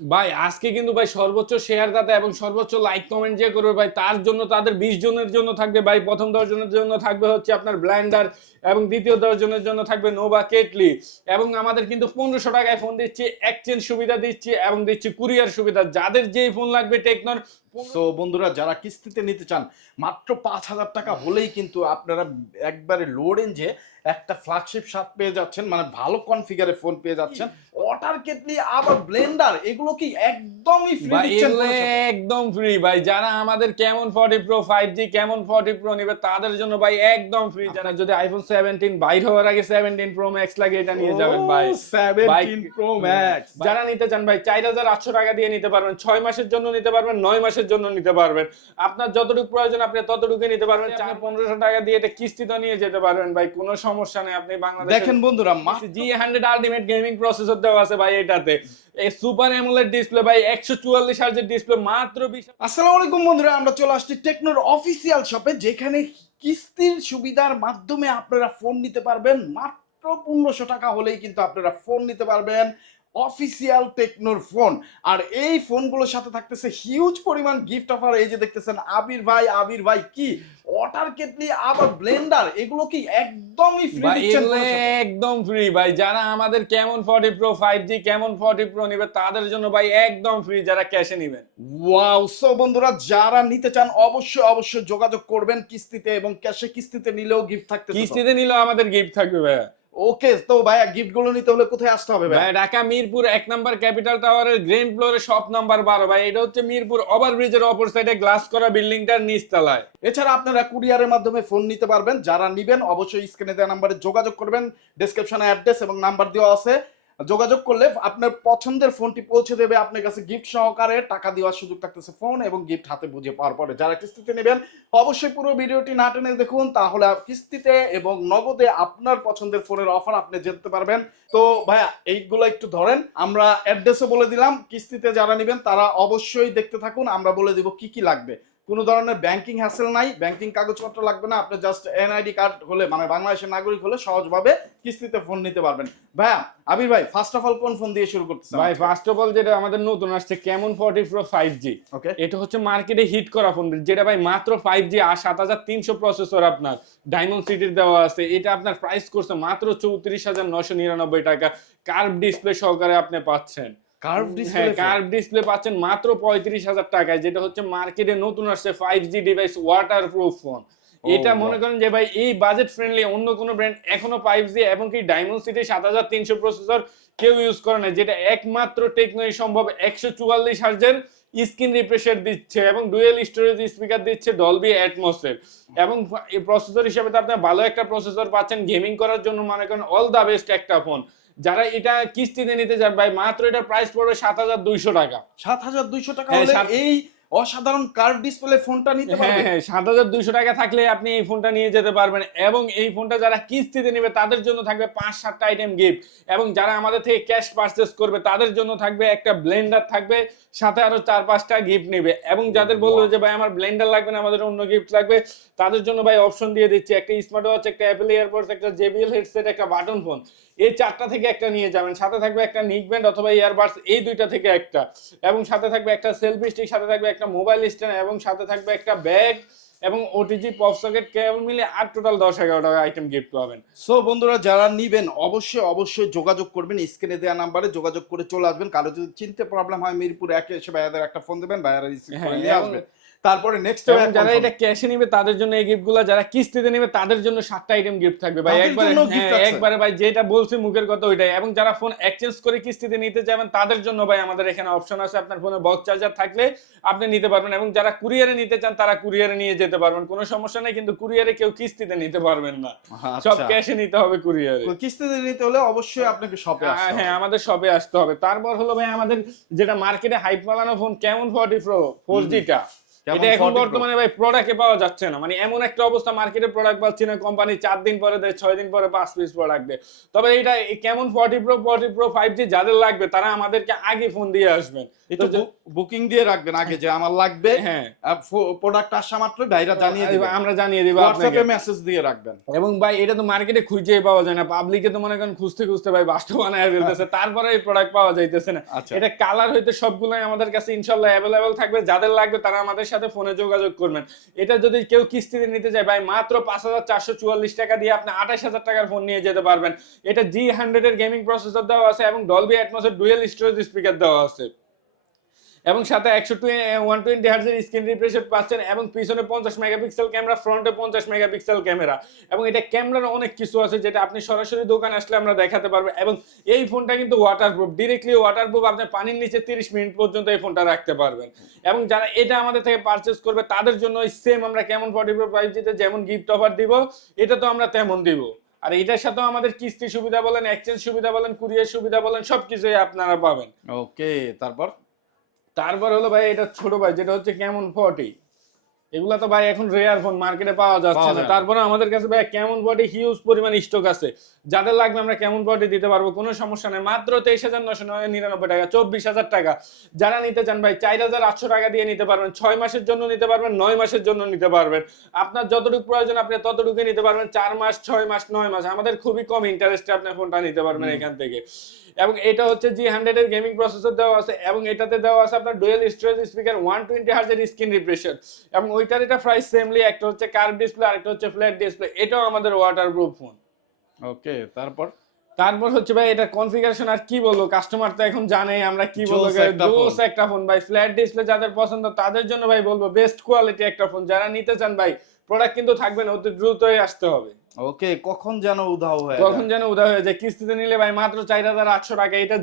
ভাই, আজকে কিন্তু ভাই সর্বোচ্চ শেয়ার দাতা এবং সর্বোচ্চ লাইক কমেন্ট যে করবে ভাই, তার জন্য তাদের বিশ জনের জন্য থাকবে ভাই, প্রথম দশ জনের জন্য থাকবে হচ্ছে আপনার ব্ল্যান্ডার এবং দ্বিতীয় দশ জনের জন্য থাকবে নোভা কেটলি এবং আমাদের কিন্তু পনেরোশো টাকায় ফোন দিচ্ছি এক্সচেঞ্জ সুবিধা দিচ্ছি এবং দিচ্ছি কুরিয়ার সুবিধা। যাদের যেই ফোন লাগবে টেকনোর সো বন্ধুরা যারা কিস্তিতে নিতে চান মাত্র পাঁচ হাজার টাকা হলেই কিন্তু আপনারা একবারে লো রেঞ্জে একটা ফ্ল্যাগশিপ সাত পেয়ে যাচ্ছেন মানে ভালো কনফিগারে ফোন পেয়ে যাচ্ছেন। ওয়াটার কেটলি আবার ব্লেন্ডার এগুলো কি একদমই ফ্রি দিচ্ছেন? একদম ফ্রি ভাই। যারা আমাদের কেমন ফর্টি প্রো ফাইভ জি কেমন ফর্টি প্রো নিবে তাদের জন্য ভাই একদম ফ্রি যারা যদি আইফোন সেভেন্টিন বাইর হওয়ার আগে সেভেন্টিন প্রো ম্যাক্স লাগে এটা নিয়ে যাবেন ভাই। ও, 17 Pro Max যারা নিতে চান ভাই চার হাজার আটশো টাকা দিয়ে নিতে পারবেন ছয় মাসের জন্য নিতে পারবেন নয় মাসের জন্য নিতে পারবেন। আপনার যতটুকু প্রয়োজন আপনি ততটুকু নিতে পারবেন। চার পনেরোশো টাকা দিয়ে এটা কিস্তিতে নিয়ে যেতে পারবেন ভাই কোনো সমস্যা নেই। আপনি বাংলাদেশ দেখেন বন্ধুরা G hundred ultimate gaming processor দেওয়া আছে ভাই এটাতে। এই সুপার অ্যামোলেড ডিসপ্লে ভাই একশো চুয়াল্লিশ হার্জের ডিসপ্লে মাত্র বিশ আসসালামু আলাইকুম বন্ধুরা আমরা চলে আসছি টেকনোর অফিসিয়াল শপে যেখানে কিস্তির সুবিধার মাধ্যমে আপনারা ফোন নিতে পারবেন। মাত্র পনেরোশো টাকা হলেই কিন্তু আপনারা ফোন নিতে পারবেন। অফিসিয়াল টেকনোর ফোন আর এই ফোনগুলোর সাথে থাকতেছে হিউজ পরিমাণ গিফট অফার এই যে দেখতেছেন আবির ভাই আবির ভাই কি? ওয়াটার কেটলি আবার ব্লেন্ডার এগুলো কি একদমই ফ্রি দিচ্ছেন? একদম ফ্রি ভাই যারা আমাদের কেমন ফর্টি প্রো ফাইভ জি কেমন ফর্টি প্রো নিবে তাদের জন্য ভাই একদম ফ্রি যারা ক্যাশে নিবেন। ওয়াও সো বন্ধুরা যারা নিতে চান অবশ্যই অবশ্যই যোগাযোগ করবেন কিস্তিতে এবং ক্যাশে কিস্তিতে নিলেও গিফট থাকতে কিস্তিতে নিলেও আমাদের গিফট থাকবে ভাই ওকে তো ভাইয়া গিফটগুলো নিতে হলে কোথায় আসতে হবে ভাই ঢাকা মিরপুর এক নাম্বার ক্যাপিটাল টাওয়ারের গ্রেন্ড ফ্লোরে শপ নাম্বার বারো। ভাই এটা হচ্ছে মিরপুর ওভারব্রিজের অপর সাইডে গ্লাস করা বিল্ডিংটার নিচতলায়। এছাড়া আপনারা কুরিয়ারের মাধ্যমে ফোন নিতে পারবেন। যারা নিবেন অবশ্যই স্ক্রিনে দেওয়া নাম্বারে যোগাযোগ করবেন। ডেসক্রিপশনে অ্যাড্রেস এবং নাম্বার দেওয়া আছে। যোগাযোগ করলে আপনার পছন্দের ফোনটি পৌঁছে দেবে আপনার কাছে গিফট সহকারে। টাকা দেওয়ার সুযোগ থাকতেছে ফোন এবং গিফট হাতে বুঝে পাওয়ার পরে। যারা কিস্তিতে নেবেন, অবশ্যই পুরো ভিডিওটি না টেনে দেখুন। তাহলে কিস্তিতে এবং নগদে আপনার পছন্দের ফোনের অফার আপনি যেতে পারবেন। তো ভাইয়া, এইগুলো একটু ধরেন। আমরা অ্যাড্রেসও বলে দিলাম। কিস্তিতে যারা নেবেন, তারা অবশ্যই দেখতে থাকুন। আমরা বলে দিব কি কি লাগবে। কোনো ধরনের ব্যাংকিং হ্যাসেল নাই ব্যাংকিং কাগজপত্র লাগবে না আপনি জাস্ট এনআইডি কার্ড হলে মানে বাংলাদেশের নাগরিক হলে সহজভাবে কিস্তিতে ফোন নিতে পারবেন। ভাইয়া আবির ভাই ফার্স্ট অফ অল কোন ফোন দিয়ে শুরু করতেছেন ভাই ফার্স্ট অফ অল যেটা আমাদের নতুন আসছে কেমন forty pro five G okay এটা হচ্ছে মার্কেটে হিট করা ফোন যেটা ভাই মাত্র ফাইভ জি আর সাত হাজার তিনশো প্রসেসর আপনার। ডায়মন্ড সিটির দেওয়া আছে। এটা আপনার প্রাইস করছে মাত্র চৌত্রিশ হাজার নশো নিরানব্বই টাকা। কার্ভ ডিসপ্লে সহকারে আপনি পাচ্ছেন। কার্ভ ডিসপ্লে কার্ভ ডিসপ্লে পাচ্ছেন মাত্র পঁয়ত্রিশ হাজার টাকায় যেটা হচ্ছে মার্কেটে নতুন আসছে five G device water proof phone এটা মনে করেন যে ভাই এই বাজেট ফ্রেন্ডলি অন্য কোনো ব্র্যান্ড এখনও ফাইভ জি এবং কি ডায়মন্ড সিটি সাত হাজার তিনশো প্রসেসর কেউ ইউজ করে না যেটা একমাত্র টেকনোই সম্ভব। একশো চুয়াল্লিশ হার্জের স্ক্রিন রিফ্রেশার দিচ্ছে এবং ডুয়েল স্টোরেজ স্পিকার দিচ্ছে ডলবি অ্যাটমসের এবং এই প্রসেসর হিসেবে তো আপনি ভালো একটা প্রসেসর পাচ্ছেন গেমিং করার জন্য মনে করেন অল দা বেস্ট একটা ফোন যারা এটা কিস্তিতে নিতে চান ভাই মাত্র এটা প্রাইস পড়বে সাত হাজার দুইশো টাকা। সাত হাজার দুইশো টাকা হ্যাঁ, হলে এই অসাধারণ কার্ভ ডিসপ্লে ফোনটা নিতে হ্যাঁ পারবেন হ্যাঁ সাত হাজার দুইশো টাকা থাকলে আপনি এই ফোনটা নিয়ে যেতে পারবেন এবং এই ফোনটা যারা কিস্তিতে নেবে তাদের জন্য থাকবে পাঁচ সাতটা আইটেম গিফট এবং যারা আমাদের থেকে ক্যাশ পারচেস করবে তাদের জন্য থাকবে একটা ব্লেন্ডার থাকবে সাথে আরও চার পাঁচটা গিফট নেবে এবং যাদের বলল যে ভাই আমার ব্লেন্ডার লাগবে না আমাদের অন্য গিফট লাগবে তাদের জন্য ভাই অপশন দিয়ে দিচ্ছি একটা স্মার্ট ওয়াচ একটা অ্যাপেল এয়ারপোর্টস একটা জেবিএল হেডসেট একটা বাটন ফোন এই চারটা থেকে একটা নিয়ে যাবেন সাথে থাকবে একটা নিক ব্যান্ড অথবা ইয়ারবাডস এই দুইটা থেকে একটা। এবং সাথে থাকবে একটা সেলফি স্টিক সাথে থাকবে একটা মোবাইল স্ট্যান্ড এবং সাথে থাকবে একটা ব্যাগ এবং ওটিজি পপ সকেট কেবল মিলে আর টোটাল দশ এগারো টাকা আইটেম গিফট পাবেন। সো বন্ধুরা যারা নিবেন অবশ্যই অবশ্যই যোগাযোগ করবেন স্ক্রিনে দেওয়া নাম্বারে যোগাযোগ করে চলে আসবেন। কারও যদি চিনতে প্রবলেম হয় মিরপুর একে এসে ভাইয়াদের একটা ফোন দেবেন ভাইয়ারা রিসিভ করে হ্যাঁ, নিয়ে এবং- আসবে। তারপরে নেক্সট যারা এটা ক্যাশে নিবে তাদের জন্য এই গিফটগুলা যারা কিস্তিতে নেবে তাদের জন্য সাতটা আইটেম গিফট থাকবে। ভাই একবারে হ্যাঁ? একবারে ভাই যেটা বলছি মুখের কথা ওইটাই। এবং যারা ফোন এক্সচেঞ্জ করে কিস্তিতে নিতে যাবেন তাদের জন্য ভাই আমাদের এখানে অপশন আছে। আপনার ফোনে বক্স চার্জার থাকলে আপনি নিতে পারবেন। এবং যারা কুরিয়ারে নিতে চান তারা কুরিয়ারে নিয়ে যেতে পারবেন। কোনো সমস্যা নেই কিন্তু কুরিয়ারে কেউ কিস্তিতে নিতে পারবেন না। সব আচ্ছা ক্যাশে নিতে হবে কুরিয়ারে কিস্তিতে নিতে হলে অবশ্যই আপনাকে শপে আসতে হবে। হ্যাঁ আমাদের শপে আসতে হবে। তারপর হলো ভাই আমাদের যেটা মার্কেটে হাইপ মালানো ফোন কেমন ফর্টি প্রো ফোর জিটা এটা এখন বর্তমানে ভাই প্রোডাক্টে পাওয়া যাচ্ছে না। মানে এমন একটা অবস্থা মার্কেটে প্রোডাক্ট পাচ্ছি না কোম্পানি চার দিন পরে দেয় ছয় দিন পরে পাঁচ পিস প্রোডাক্ট দেয়। তবে এটা কেমন forty pro forty pro five G যাদের লাগবে তারা আমাদেরকে আগে ফোন দিয়ে আসবেন। বুকিং দিয়ে রাখবেন আগে যে আমার লাগবে হ্যাঁ। প্রোডাক্ট আসা মাত্রই ভাইরা জানিয়ে আমরা জানিয়ে দিব আপনাকে। হোয়াটসঅ্যাপে মেসেজ দিয়ে রাখবেন। এবং ভাই এটা তো মার্কেটে খুঁজেই পাওয়া যায় না। পাবলিকে তো মনে করেন খুঁজতে খুঁজতে ভাই বাস্তব বানায় ফেলতেছে তারপরে এই প্রোডাক্ট পাওয়া যাইতেছে না। আচ্ছা। এটা কালার হইতে সবগুলাই আমাদের কাছে ইনশাল্লাহ অ্যাভেলেবেল থাকবে। যাদের লাগবে তারা আমাদের সাথে ফোনে যোগাযোগ করবেন। এটা যদি কেউ কিস্তিতে নিতে চায়, ভাই, মাত্র পাঁচ হাজার চারশো চুয়াল্লিশ টাকা দিয়ে আপনি আঠাশ হাজার টাকার ফোন নিয়ে যেতে পারবেন। এটা জি হান্ড্রেড এর গেমিং প্রসেসর দেওয়া আছে এবং ডলবি অ্যাটমসের ডুয়েল স্টোরেজ স্পিকার দেওয়া আছে। এবং সাথে একশো ওয়ান টোয়েন্টি হার্জের স্ক্রিন রিফ্রেশ পাচ্ছেন এবং পিছনে পঞ্চাশ মেগাপিক্সেল ক্যামেরা ফ্রন্টে পঞ্চাশ মেগাপিক্সেল ক্যামেরা এবং এটা ক্যামেরার অনেক কিছু আছে যেটা আপনি সরাসরি দোকানে আসলে আমরা দেখাতে পারব। এবং এই ফোনটা কিন্তু ওয়াটারপ্রুফ ডিরেক্টলি ওয়াটারপ্রুফ আপনি পানির নিচে তিরিশ মিনিট পর্যন্ত এই ফোনটা রাখতে পারবেন। এবং যারা এটা আমাদের থেকে পারচেস করবে, তাদের জন্য সেম আমরা কেমন ফর্টি প্রো ফাইভ জিতে যেমন গিফট অফার দিব, এটা তো আমরা তেমন দিব। আর এটার সাথেও আমাদের কিস্তি সুবিধা বলেন এক্সচেঞ্জ সুবিধা বলেন কুরিয়ার সুবিধা বলেন, সবকিছুই আপনারা পাবেন। ওকে তারপর? তারপর হলো ভাই এটা ছোট ভাই যেটা হচ্ছে কেমন ফর্টি এগুলা তো ভাই এখন রেয়ার ফোন মার্কেটে পাওয়া যাচ্ছে না। তারপরে আমাদের কাছে ভাই কেমন বডি হিউজ পরিমাণ স্টক আছে। যাদের লাগবে আমরা কেমন বডি দিতে পারব কোনো সমস্যা নেই। মাত্র তেইশ হাজার নশো নিরানব্বই টাকা চব্বিশ হাজার টাকা। যারা নিতে চান ভাই চার হাজার আটশো টাকা দিয়ে নিতে পারবেন ছয় মাসের জন্য নিতে পারবেন নয় মাসের জন্য নিতে পারবেন। আপনার যতটুকু প্রয়োজন আপনি ততটুকু নিতে পারবেন। চার মাস ছয় মাস নয় মাস আমাদের খুবই কম ইন্টারেস্টে আপনি ফোনটা নিতে পারবেন এখান থেকে। এবং এটা হচ্ছে জি হান্ড্রেড এর গেমিং প্রসেসর দেওয়া আছে এবং এটাতে দেওয়া আছে আপনার dual storage speaker one twenty হার্জের screen রিপ্রেশন এবং ওইটার এটা প্রাইস সেমলি একটা হচ্ছে কার্ভ ডিসপ্লে আর একটা হচ্ছে ফ্ল্যাট ডিসপ্লে এটাও আমাদের ওয়াটারপ্রুফ ফোন ওকে তারপর? তারপর হচ্ছে ভাই এটা কনফিগারেশন আর কি বলব? কাস্টমার তো এখন জানে আমরা কি বলব জোস একটা একটা ফোন ভাই। ফ্ল্যাট ডিসপ্লে যাদের পছন্দ তাদের জন্য ভাই বলব বেস্ট কোয়ালিটি একটা ফোন যারা নিতে চান ভাই প্রোডাক্ট কিন্তু থাকবে না অতি দ্রুতই আসতে হবে। ওকে, কখন যেন উধাও হয়ে কখন যেন উদয় হয়ে যায়। কিস্তিতে নিলে ভাই মাত্র চার হাজার আটশো টাকা। এটা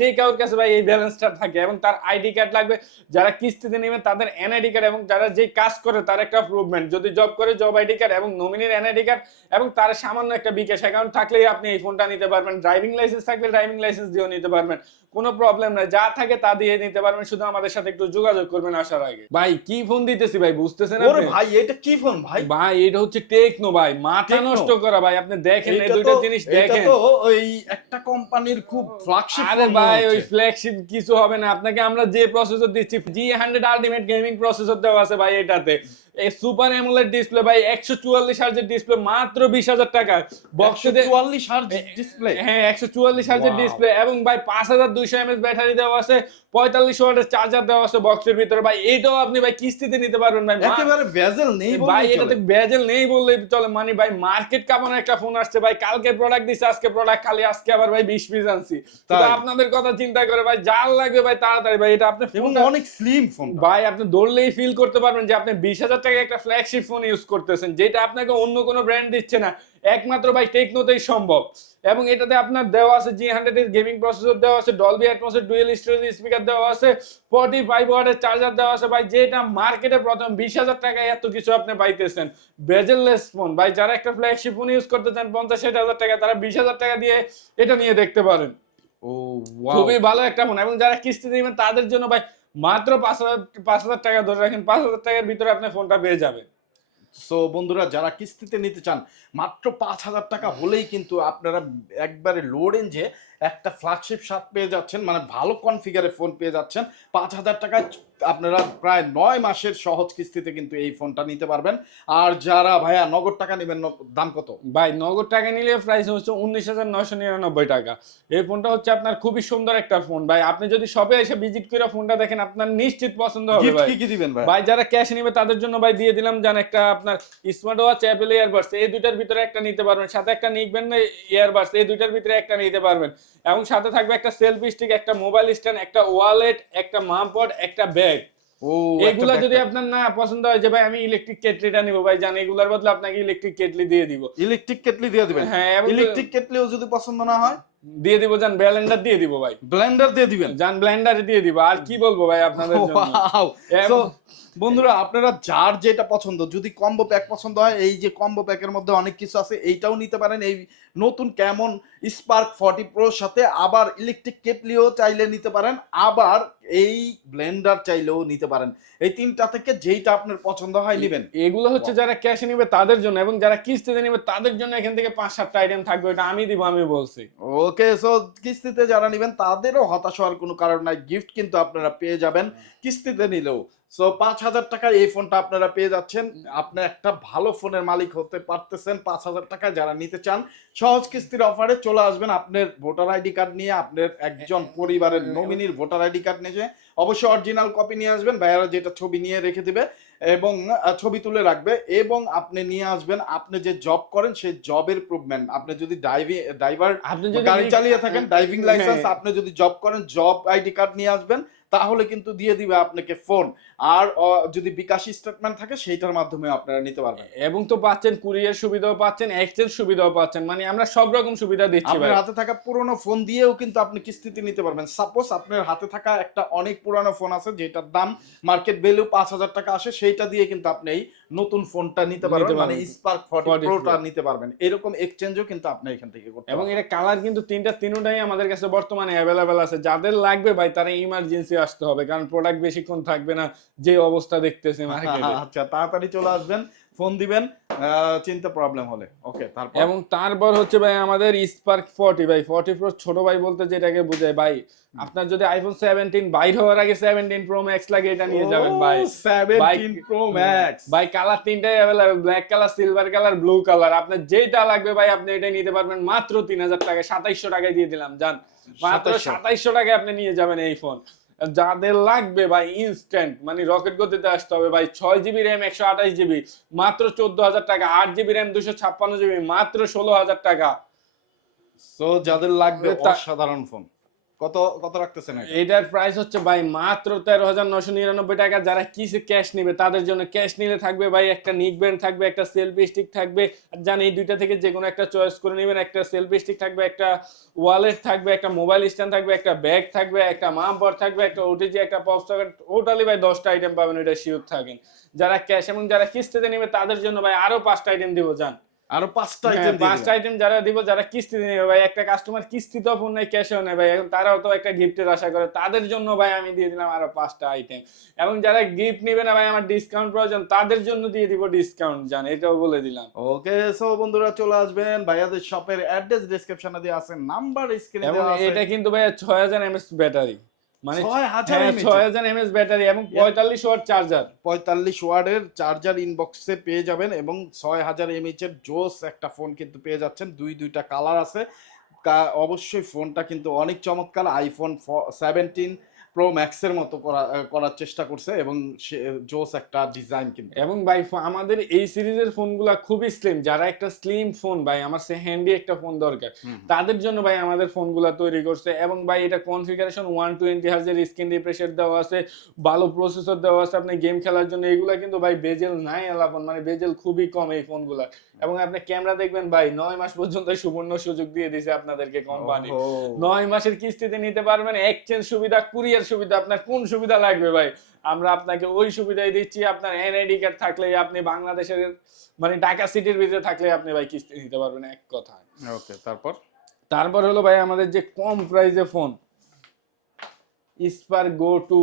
যে কারোর কাছে ভাই এই ব্যালেন্সটা থাকে এবং তার আইডি কার্ড লাগবে, যারা কিস্তিতে নেবে তাদের এনআইডি কার্ড এবং যারা যে কাজ করে তার একটা প্রুভমেন্ট যদি জব করে জব আইডি কার্ড এবং নমিনির এনআইডি কার্ড এবং তার সামান্য একটা বিকাশ অ্যাকাউন্ট থাকলেই আপনি এই ফোনটা নিতে পারবেন। ড্রাইভিং লাইসেন্স থাকলে ড্রাইভিং লাইসেন্স দিয়েও নিতে পারবেন। কোনো প্রবলেম নাই যা থাকে তা দিয়ে নিতে পারবেন শুধু আমাদের সাথে একটু যোগাযোগ করবেন আসার আগে। ভাই কি ফোন দিতেছি ভাই বুঝতেছেন ওরে ভাই এটা কি ফোন ভাই? ভাই এটা হচ্ছে টেকনো ভাই মাথা নষ্ট করা ভাই আপনি দেখেন এই এটা দুইটা তো- জিনিস এটা দেখেন। তো ওই একটা কোম্পানির খুব ফ্ল্যাগশিপ আরে ভাই ওই ফ্ল্যাগশিপ কিছু হবে না আপনাকে আমরা যে প্রসেসর দিচ্ছি G hundred ultimate gaming processor দেওয়া আছে ভাই এটাতে। এই সুপার অ্যামোলেড ডিসপ্লে ভাই একশো চুয়াল্লিশ হার্জের ডিসপ্লে মাত্র বিশ হাজার টাকা। বক্সে চুয়াল্লিশ হার্জ ডিসপ্লে? হ্যাঁ একশো চুয়াল্লিশ হার্জের ডিসপ্লে এবং ভাই পাঁচ হাজার দুইশো এমএস ব্যাটারি দেওয়া আছে। পঁয়তাল্লিশ ওয়াটের চার্জার দেওয়া আছে বক্সের ভিতরে। ভাই এইটাও আপনি ভাই কিস্তিতে নিতে পারবেন ভাই। একেবারে ভেজেল নেই ভাই এটাতে চলে। নেই বললেই চলে। মানে ভাই মার্কেট কামানো একটা ফোন আসছে ভাই। কালকে প্রোডাক্ট দিছে আজকে প্রোডাক্ট খালি আজকে আবার ভাই বিশ পিস আনছি। আপনাদের কথা চিন্তা করে ভাই যার লাগবে ভাই তাড়াতাড়ি ভাই এটা আপনি এবং অনেক স্লিম ফোন ভাই আপনি দৌড়লেই ফিল করতে পারবেন যে আপনি বিশ হাজার টাকা একটা ফ্ল্যাগশিপ ফোন ইউজ করতেছেন যেটা আপনাকে অন্য কোনো ব্র্যান্ড দিচ্ছে না। একমাত্র ভাই টেকনোতেই সম্ভব। এবং এটাতে আপনার দেওয়া আছে জি হান্ড্রেড এর গেমিং প্রসেসর দেওয়া আছে ডলবি অ্যাটমসের ডুয়েল স্টোরেজ স্পিকার দেওয়া আছে ফর্টি ফাইভ ওয়াটের চার্জার দেওয়া আছে। ভাই যেটা মার্কেটে প্রথম বিশ হাজার টাকায় এত কিছু আপনি পাইতেছেন। বেজেললেস ফোন ভাই যারা একটা ফ্ল্যাগশিপ ফোন ইউজ করতে চান পঞ্চাশ ষাট হাজার টাকা তারা বিশ হাজার টাকা দিয়ে এটা নিয়ে দেখতে পারেন। ও খুবই ভালো একটা ফোন এবং যারা কিস্তি নেবেন তাদের জন্য ভাই মাত্র পাঁচ হাজার পাঁচ হাজার টাকা ধরে রাখেন পাঁচ হাজার টাকার ভিতরে আপনি ফোনটা পেয়ে যাবেন। সো বন্ধুরা, যারা কিস্তিতে নিতে চান, মাত্র পাঁচ হাজার টাকা হলেই কিন্তু আপনারা একবারে লো রেঞ্জে একটা ফ্ল্যাগশিপ সাত পেয়ে যাচ্ছেন মানে ভালো কনফিগারের ফোন পেয়ে যাচ্ছেন। পাঁচ হাজার টাকায় আপনারা প্রায় নয় মাসের সহজ কিস্তিতে কিন্তু এই ফোনটা নিতে পারবেন। আর যারা ভাইয়া নগদ টাকা নেবেন দাম কত? ভাই নগদ টাকা নিলে প্রাইস হচ্ছে উনিশ হাজার নয়শো নিরানব্বই টাকা। এই ফোনটা হচ্ছে আপনার খুবই সুন্দর একটা ফোন ভাই আপনি যদি সবে এসে ভিজিট করে ফোনটা দেখেন আপনার নিশ্চিত পছন্দ হবে ভাই। কি কি দিবেন ভাই? ভাই যারা ক্যাশ নেবে তাদের জন্য ভাই দিয়ে দিলাম জান একটা আপনার স্মার্ট ওয়াচ অ্যাপেল ইয়ারবাডস এই দুইটার ভিতরে একটা নিতে পারবেন। সাথে একটা নিবেন না ইয়ারবাডস এই দুইটার ভিতরে একটা নিতে পারবেন। এবং সাথে থাকবে একটা সেলফি স্টিক একটা মোবাইল স্ট্যান্ড একটা ওয়ালেট একটা মামপড একটা ব্যাগ এগুলা যদি আপনার না পছন্দ হয় যে ভাই আমি ইলেকট্রিক কেটলিটা নিবো। ভাই জান এগুলার বদলে আপনাকে ইলেকট্রিক কেটলি দিয়ে দিব। ইলেকট্রিক কেটলি দিয়ে দিবেন। হ্যাঁ ইলেকট্রিক কেটলিও যদি পছন্দ না হয় দিয়ে দিব যান ব্লেন্ডার দিয়ে দিব ভাই। ব্লেন্ডার দিয়ে দিবেন? যান ব্লেন্ডার দিয়ে দিব। আর কি বলব ভাই আপনাদের জন্য? So, বন্ধুরা আপনারা যার যেটা পছন্দ যদি কম্বো প্যাক পছন্দ হয় এই যে কম্বো প্যাকের মধ্যে অনেক কিছু আছে এইটাও নিতে পারেন। এই নতুন কেমন স্পার্ক ফর্টি প্রোর সাথে আবার ইলেকট্রিক কেটলিও চাইলে নিতে পারেন আবার এই ব্লেন্ডার চাইলেও নিতে পারেন। এই তিনটা থেকে যেইটা আপনার পছন্দ হয় নেবেন। এগুলো হচ্ছে যারা ক্যাশে নিবে তাদের জন্য এবং যারা কিস্তিতে নিবে তাদের জন্য এখান থেকে পাঁচ সাতটা আইটেম থাকবে এটা আমি দিব আমি বলছি। ওকে সো কিস্তিতে যারা নেবেন তাদেরও হতাশ হওয়ার কোনো কারণ নাই গিফট কিন্তু আপনারা পেয়ে যাবেন কিস্তিতে নিলেও। সো পাঁচ হাজার টাকায় এই ফোনটা আপনারা পেয়ে যাচ্ছেন। আপনি একটা ভালো ফোনের মালিক হতে পারতেছেন পাঁচ হাজার টাকায় যারা নিতে চান। সহজ কিস্তির অফারে চলে আসবেন আপনার ভোটার আইডি কার্ড নিয়ে আপনার একজন পরিবারের নমিনির ভোটার আইডি কার্ড নিয়ে। অবশ্যই অরিজিনাল কপি নিয়ে আসবেন ভাইয়ারা যেটা ছবি নিয়ে রেখে দিবে এবং ছবি তুলে রাখবে এবং আপনি নিয়ে আসবেন আপনি যে জব করেন সেই জবের প্রুভমেন্ট আপনি যদি ড্রাইভিং ড্রাইভার আপনি যদি গাড়ি চালিয়ে থাকেন ড্রাইভিং হ্যাঁ। লাইসেন্স আপনি যদি জব করেন জব আইডি কার্ড নিয়ে আসবেন তাহলে কিন্তু দিয়ে দিবে আপনাকে ফোন আর যদি বিকাশ স্টেটমেন্ট থাকে সেইটার মাধ্যমে আপনারা নিতে পারবেন। এবং তো পাচ্ছেন কুরিয়ার সুবিধাও পাচ্ছেন এক্সচেঞ্জ সুবিধাও পাচ্ছেন মানে আমরা সব রকম সুবিধা দিচ্ছি আপনার হাতে থাকা পুরনো ফোন দিয়েও কিন্তু আপনি কিস্তিতে নিতে পারবেন। সাপোজ আপনার হাতে থাকা একটা অনেক পুরানো ফোন আছে যেটার দাম মার্কেট ভ্যালু পাঁচ হাজার টাকা আসে সেইটা দিয়ে কিন্তু আপনি এই নতুন ফোনটা নিতে পারবেন মানে স্পার্ক 40 প্রোটা নিতে পারবেন। এরকম এক্সচেঞ্জও কিন্তু আপনি এখান থেকে করতে এবং এটা কালার কিন্তু তিনটা তিনটাই আমাদের কাছে বর্তমানে অ্যাভেলেবেল আছে। যাদের লাগবে ভাই তারা ইমার্জেন্সি আসতে হবে কারণ প্রোডাক্ট বেশিক্ষণ থাকবে না যে অবস্থা দেখতেছে মার্কেটে আচ্ছা তাড়াতাড়ি চলে আসবেন। ফোন দিবেন চিন্তা প্রবলেম হলে। ওকে তারপর? এবং তারপর হচ্ছে ভাই আমাদের স্পার্ক ফর্টি ভাই ফর্টি প্রো ছোট ভাই বলতে যেটাকে বোঝায় ভাই আপনার যদি আইফোন সেভেন্টিন বাইর হওয়ার আগে সেভেন্টিন প্রো ম্যাক্স লাগে এটা নিয়ে যাবেন ভাই। সেভেন্টিন প্রো ম্যাক্স ভাই কালার তিনটাই available black colour silver colour blue colour আপনার যেটা লাগবে ভাই আপনি এটাই নিতে পারবেন মাত্র তিন হাজার টাকায় সাতাইশশো টাকায় দিয়ে দিলাম জান। মাত্র 2700 সাতাইশশো টাকায় আপনি নিয়ে যাবেন এই ফোন যাদের লাগবে ভাই ইনস্ট্যান্ট মানে রকেট গতিতে আসতে হবে ভাই। ছয় জিবি র্যাম একশো আঠাশ জিবি মাত্র চোদ্দ হাজার টাকা। আট জিবি র্যাম দুশো ছাপ্পান্ন জিবি মাত্র ষোলো হাজার টাকা। সো যাদের লাগবে তার অসাধারণ ফোন কত কত রাখতেছেন এটা? এটার প্রাইস হচ্ছে ভাই মাত্র তেরো হাজার নশো নিরানব্বই টাকা। যারা কিসে ক্যাশ নিবে, তাদের জন্য ক্যাশ নিলে থাকবে ভাই, একটা নিক ব্যান্ড থাকবে, একটা সেলফি স্টিক থাকবে। আর জান এই দুইটা থেকে যে কোনো একটা চয়েস করে নেবেন, একটা সেলফি স্টিক থাকবে, একটা ওয়ালেট থাকবে, একটা মোবাইল স্ট্যান্ড থাকবে, একটা ব্যাগ থাকবে, একটা মাম্পার থাকবে, একটা ওটিজি একটা পপ সকেট টোটালি ভাই দশটা আইটেম পাবেন, এটা শিওর থাকেন। যারা ক্যাশ এবং যারা কিস্তিতে নেবে, তাদের জন্য ভাই আরও পাঁচটা আইটেম দিব যান আরও পাঁচটা হ্যাঁ, আইটেম পাঁচটা আইটেম যারা দিব যারা কিস্তিতে নেবে ভাই একটা কাস্টমার কিস্তিতেও ফোন নেয় ক্যাশেও নেয় ভাই এখন তারাও তো একটা গিফটের আশা করে। তাদের জন্য ভাই আমি দিয়ে দিলাম আরও পাঁচটা আইটেম এবং যারা গিফট নেবে না ভাই আমার ডিসকাউন্ট প্রয়োজন তাদের জন্য দিয়ে দিব ডিসকাউন্ট জান এটাও বলে দিলাম। ওকে সো বন্ধুরা চলে আসবেন ভাইয়াদের শপের অ্যাড্রেস ডেসক্রিপশনে দেওয়া আছে নাম্বার স্ক্রিনে দেওয়া আছে। এটা কিন্তু ভাই ছয় হাজার এমএস ব্যাটারি মানে 6000 হ্যাঁ, ছয় হাজার এমএস ব্যাটারি এবং পঁয়তাল্লিশ ওয়াট চার্জার পঁয়তাল্লিশ ওয়ার্ডের চার্জার ইনবক্সে পেয়ে যাবেন এবং ছয় হাজার এমএইচ এর জোস একটা ফোন কিন্তু পেয়ে যাচ্ছেন। দুই দুইটা কালার আছে। অবশ্যই ফোনটা কিন্তু অনেক চমৎকার। আইফোন সেভেন্টিন প্রো ম্যাক্সের মতো করা করার চেষ্টা করছে এবং জোস একটা ডিজাইন কিন্তু। এবং ভাই আমাদের এই সিরিজের ফোনগুলা খুবই স্লিম যারা একটা স্লিম ফোন ভাই আমার সে হ্যান্ডি একটা ফোন দরকার। তাদের জন্য ভাই আমাদের ফোনগুলা তৈরি করছে এবং ভাই এটা কনফিগারেশন ওয়ান টোয়েন্টি হার্জের স্ক্রিন রিফ্রেশার দেওয়া আছে ভালো প্রসেসর দেওয়া আছে আপনি গেম খেলার জন্য। এগুলা কিন্তু ভাই বেজেল নাই আলাপন। মানে বেজেল খুবই কম এই ফোনগুলা এবং আপনি ক্যামেরা দেখবেন ভাই নয় মাস পর্যন্ত সুবর্ণ সুযোগ দিয়ে দিছে আপনাদেরকে কোম্পানি নয় মাসের কিস্তিতে নিতে পারবেন এক্সচেঞ্জ সুবিধা কুরিয়ার সুবিধা আপনার কোন সুবিধা লাগবে ভাই? আমরা আপনাকে ওই সুবিধাই দিচ্ছি আপনার এনআইডি কার্ড থাকলে আপনি বাংলাদেশের মানে ঢাকা সিটির ভিতরে থাকলে আপনি ভাই কিস্তি নিতে পারবেন এক কথা ওকে তারপর? তারপর হলো ভাই আমাদের যে কম প্রাইসে ফোন স্পার গো টু।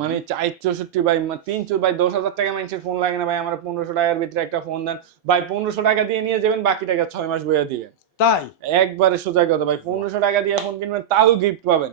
মানে চার চৌষট্টি ভাই তিনশো ভাই দশ হাজার টাকা মানুষের ফোন লাগে না ভাই আমার পনেরোশো টাকার ভিতরে একটা ফোন দেন। ভাই পনেরোশো টাকা দিয়ে নিয়ে যাবেন বাকি টাকা ছয় মাস বইয়া দিবেন। তাই? একবারে সোজা কথা ভাই পনেরোশো টাকা দিয়ে ফোন কিনবেন তাও গিফট পাবেন।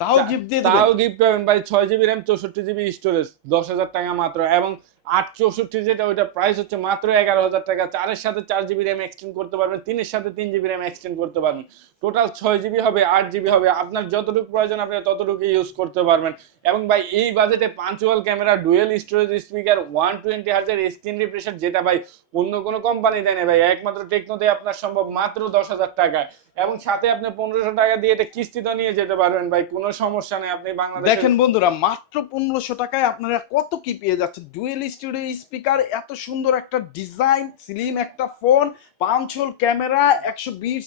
তাও গিফট দিয়ে তাও গিফট পাবেন ভাই ছয় জিবি র্যাম চৌষট্টি জিবি স্টোরেজ দশ হাজার টাকা মাত্র। এবং আট চৌষট্টি যেটা, ওইটা প্রাইস হচ্ছে মাত্র এগারো হাজার টাকা। চারের সাথে চার জিবি র্যাম এক্সটেন্ড করতে পারবেন, তিনের সাথে তিন জিবি র্যাম এক্সটেন্ড করতে পারবেন। টোটাল ছয় জিবি হবে, আট জিবি হবে। আপনার যতটুকু প্রয়োজন, আপনি ততটুকু ইউজ করতে পারবেন। এবং ভাই, এই বাজেটে punctual camera dual storage speaker one twenty হাজার স্ক্রিন রিফ্রেশার যেটা ভাই, অন্য কোনো কোম্পানি দেয় না ভাই। একমাত্র টেকনোতে আপনার সম্ভব মাত্র দশ হাজার টাকায়। এবং সাথে আপনি পনেরোশো টাকা দিয়ে এটা কিস্তিতে নিয়ে যেতে পারবেন ভাই, কোনো সমস্যা নেই। আপনি বাংলাদেশ দেখেন বন্ধুরা, মাত্র পনেরোশো টাকায় আপনারা কত কি পেয়ে যাচ্ছে ডুয়েল স্টুডিও স্পিকার, এত সুন্দর একটা ডিজাইন স্লিম একটা ফোন পাঁচ ক্যামেরা, একশো বিশ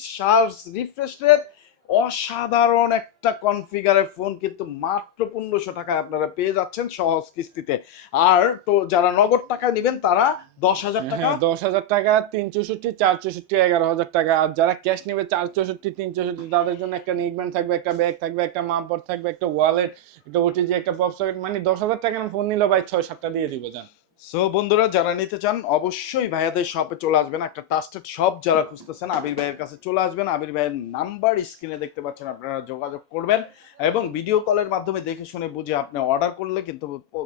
রিফ্রেশ রেট অসাধারণ একটা কনফিগারের ফোন কিন্তু মাত্র পনেরোশো টাকায় আপনারা পেয়ে যাচ্ছেন সহজ কিস্তিতে। আর তো যারা নগদ টাকায় নেবেন, তারা দশ হাজার টাকা হ্যাঁ দশ হাজার টাকা, তিন চৌষট্টি, চার চৌষট্টি, এগারো হাজার টাকা। আর যারা ক্যাশ নেবে, চার চৌষট্টি, তিন চৌষট্টি, তাদের জন্য একটা নিকব্যান্ড থাকবে, একটা ব্যাগ থাকবে, একটা মাপবর থাকবে, একটা ওয়ালেট একটা ওটিজি একটা পপ সকেট মানে দশ হাজার টাকার ফোন নিল ভাই ছয়, সাতটা দিয়ে দিব যান সো বন্ধুরা, যারা নিতে চান, অবশ্যই ভাইয়াদের শপে চলে আসবেন। একটা ট্রাস্টেড শপ যারা খুঁজতেছেন, আবির ভাইয়ের কাছে চলে আসবেন। আবির ভাইয়ের নাম্বার স্ক্রিনে দেখতে পাচ্ছেন, আপনারা যোগাযোগ করবেন এবং ভিডিও কলের মাধ্যমে দেখে শুনে বুঝে আপনি অর্ডার করলে কিন্তু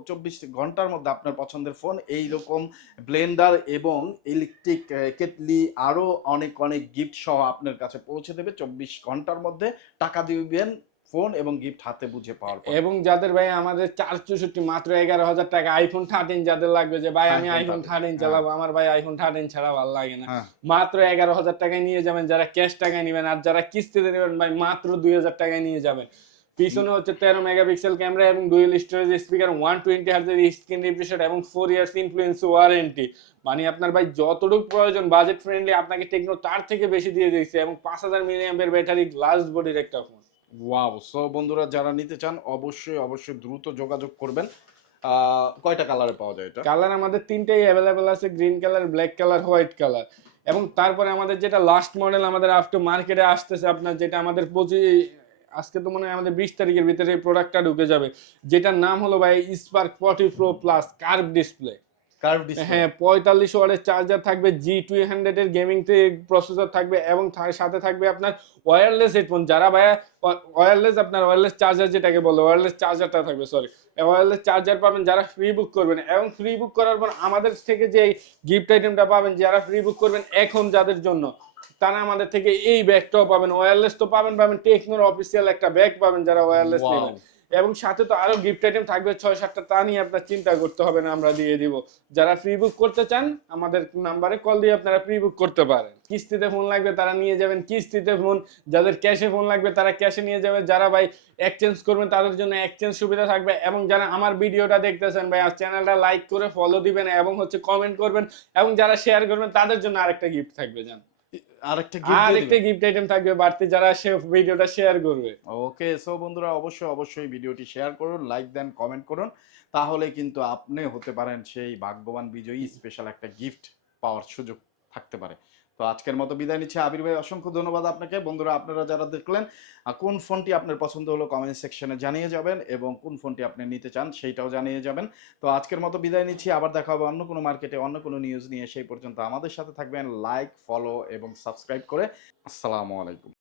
চব্বিশ ঘণ্টার মধ্যে আপনার পছন্দের ফোন এই রকম ব্লেন্ডার এবং ইলেকট্রিক কেটলি আরও অনেক অনেক গিফট সহ আপনার কাছে পৌঁছে দেবে। চব্বিশ ঘণ্টার মধ্যে টাকা দিবেন ফোন এবং গিফট হাতে বুঝে পাওয়ার পর। এবং যাদের ভাই আমাদের চার চৌষট্টি মাত্র এগারো হাজার টাকা আইফোন থার্টিন যাদের লাগবে যে ভাই আমি আইফোন 13 থার্টিন হ্যাঁ। চালাবো আমার ভাই আইফোন থার্টিন ছাড়া ভালো লাগে না। হ্যাঁ। মাত্র এগারো হাজার টাকায় নিয়ে যাবেন যারা ক্যাশ টাকায় নেবেন আর যারা কিস্তিতে নেবেন ভাই মাত্র দুই হাজার টাকায় নিয়ে যাবেন। পিছনে হচ্ছে তেরো মেগাপিক্সেল ক্যামেরা এবং dual storage speaker one twenty হার্জের screen refresher এবং ফোর ইয়ার্স ইনফ্লুয়েন্স ওয়ারেন্টি মানে আপনার ভাই যতটুকু প্রয়োজন বাজেট ফ্রেন্ডলি আপনাকে টেকনো তার থেকে বেশি দিয়ে দিয়েছে এবং পাঁচ হাজার মিলিয়ামের ব্যাটারি গ্লাস বডির একটা ফোন ওয়াও সো বন্ধুরা, যারা নিতে চান, অবশ্যই অবশ্যই দ্রুত যোগাযোগ করবেন। কয়টা কালারে পাওয়া যায় এটা? কালার আমাদের তিনটেই অ্যাভেলেবেল আছে green colour black colour white colour এবং তারপরে আমাদের যেটা লাস্ট মডেল আমাদের আফটার মার্কেটে আসতেছে আপনার, যেটা আমাদের পঁচিশ, আজকে তো মনে হয় আমাদের বিশ তারিখের ভিতরে এই প্রোডাক্টটা ঢুকে যাবে। যেটার নাম হলো ভাই Spark forty pro plus curve display হ্যাঁ পঁয়তাল্লিশ ওয়াটের চার্জার থাকবে জি টু হান্ড্রেড এর গেমিং প্রসেসর থাকবে এবং তার সাথে থাকবে আপনার ওয়্যারলেস হেডফোন যারা ভাইয়া ওয়্যারলেস আপনার ওয়্যারলেস চার্জার যেটাকে বলে ওয়্যারলেস চার্জারটা থাকবে সরি ওয়্যারলেস চার্জার পাবেন যারা ফ্রি বুক করবেন এবং ফ্রি বুক করার পর আমাদের থেকে যে গিফট আইটেমটা পাবেন যারা ফ্রি বুক করবেন এখন যাদের জন্য তারা আমাদের থেকে এই ব্যাগটাও পাবেন। ওয়্যারলেস তো পাবেন পাবেন টেকনোর অফিসিয়াল একটা ব্যাগ পাবেন যারা ওয়্যারলেস নেবেন। এবং সাথে তো আরও গিফট আইটেম থাকবে ছয়, সাতটা, তা নিয়ে আপনার চিন্তা করতে হবে না, আমরা দিয়ে দিব। যারা ফ্রি বুক করতে চান, আমাদের নাম্বারে কল দিয়ে আপনারা ফ্রি বুক করতে পারেন। কিস্তিতে ফোন লাগবে, তারা নিয়ে যাবেন কিস্তিতে ফোন যাদের ক্যাশে ফোন লাগবে, তারা ক্যাশে নিয়ে যাবে। যারা ভাই এক্সচেঞ্জ করবেন, তাদের জন্য এক্সচেঞ্জ সুবিধা থাকবে। এবং যারা আমার ভিডিওটা দেখতেছেন, ভাই চ্যানেলটা লাইক করে ফলো দিবেন এবং হচ্ছে কমেন্ট করবেন। এবং যারা শেয়ার করবেন, তাদের জন্য আরেকটা গিফট থাকবে, জান। আরেকটা গিফট আরেকটা গিফট আইটেম থাকবে বাড়তি যারা সে ভিডিওটা শেয়ার করবে। ওকে সো বন্ধুরা অবশ্যই অবশ্যই ভিডিওটি শেয়ার করুন লাইক দেন কমেন্ট করুন তাহলে কিন্তু আপনি হতে পারেন সেই ভাগ্যবান বিজয়ী স্পেশাল একটা গিফট পাওয়ার সুযোগ থাকতে পারে। তো আজকের মতো বিদায় নিচ্ছে। আবির ভাই, অসংখ্য ধন্যবাদ আপনাকে। বন্ধুরা, আপনারা যারা দেখলেন কোন ফোনটি আপনার পছন্দ হলো কমেন্ট সেকশনে জানিয়ে যাবেন এবং কোন ফোনটি আপনি নিতে চান সেইটাও জানিয়ে যাবেন। তো আজকের মতো বিদায় নিচ্ছি। আবার দেখা হবে অন্য কোনো মার্কেটে অন্য কোনো নিউজ নিয়ে। সেই পর্যন্ত আমাদের সাথে থাকবেন। লাইক ফলো এবং সাবস্ক্রাইব করে। আসসালামু আলাইকুম।